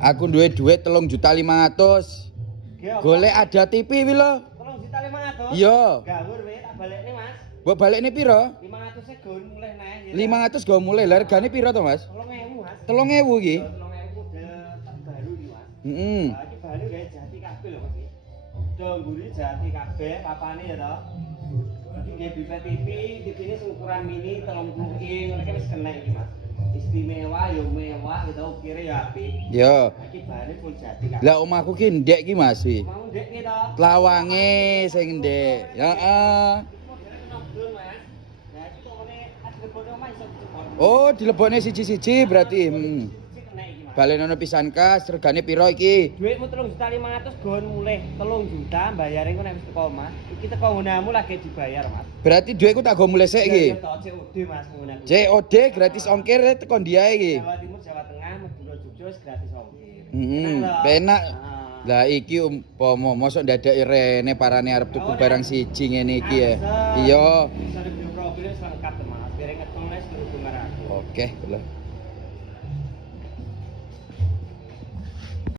Aku duwe duit 3.500.000. Golek ada TV wi lho. 3.500.000. Iya. Gawur we tak balekne, Mas. Mbok balekne piro? 500 e gon mulih neh. 500 go mulai. Lah regane piro to, Mas? 3.000, Mas. 3.000 iki. 3.000 model tak baru iki, Mas. Heeh. Nah, iki baru gawe jati kabeh lho, Mas. Do ngguri jati kabeh papane ya to. Iki nggih bibit TV, TV-ne ukuran mini 30 inch, ngene iki wis kena iki, Mas. Istimewa yo mewah gitu ukire ya apik. Yo. Iki bare full jati kabeh. Lah omahku ki ndek ki Mas wi. Mau ndek ki to. Lawange sing ndek. Heeh. Oh, dilebokne siji-siji berarti. Balenono pisan kas, regane piro iki? Duitmu 3.500.000 gon mulih 3 juta bayare engko nek wis teko Mas. Iki teko nggonamu lagi dibayar Mas. Berarti duitku tak go mulih sik iki. Ya COD Mas nggonaku. COD gratis ongkir teko ndiae iki. Jawa Timur, Jawa Tengah, Madura, Jogja gratis ongkir. Penak. Lah iki umpama mosok ndadeki rene parane arep tuku barang siji ngene iki ya. Iya. Bisa dibeli profilnya lengkap Mas. Biar ngetolnya seluruh aku. Oke, lho.